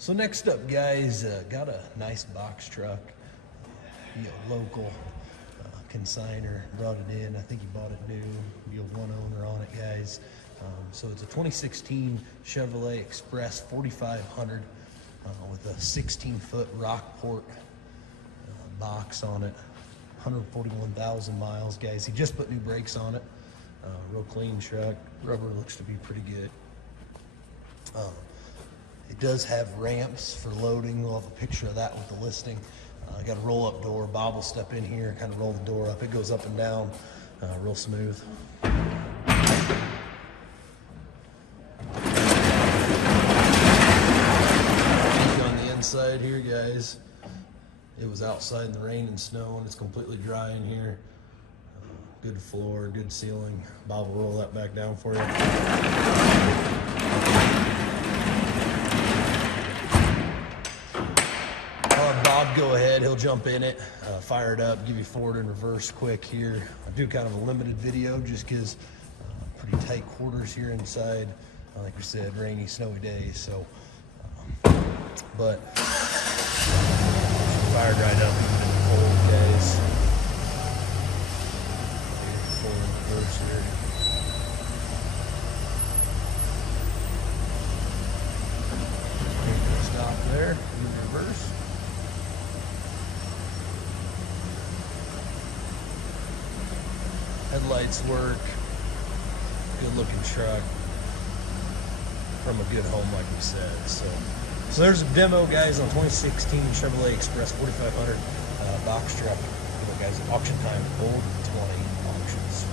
So next up, guys, got a nice box truck, local consignor brought it in. I think he bought it new. You have one owner on it, guys. So it's a 2016 Chevrolet Express 4500 with a 16-foot Rockport box on it. 141,000 miles, guys. He just put new brakes on it. Real clean truck. Rubber looks to be pretty good. It does have ramps for loading. We'll have a picture of that with the listing. I got a roll-up door. Bob will step in here, kind of roll the door up. It goes up and down real smooth. On the inside here, guys, it was outside in the rain and snow, and it's completely dry in here. Good floor, good ceiling. Bob will roll that back down for you. Bob, go ahead. He'll jump in it, fire it up, give you forward and reverse quick here. I do kind of a limited video just because pretty tight quarters here inside. Like we said, rainy, snowy days. So, but fired right up even in the cold, guys. Forward and reverse here. Stop there, move reverse. Headlights work, good looking truck from a good home, like we said. So there's a demo, guys, on 2016 Chevrolet Express 4500 box truck. Guys, auction time, old 20 auctions.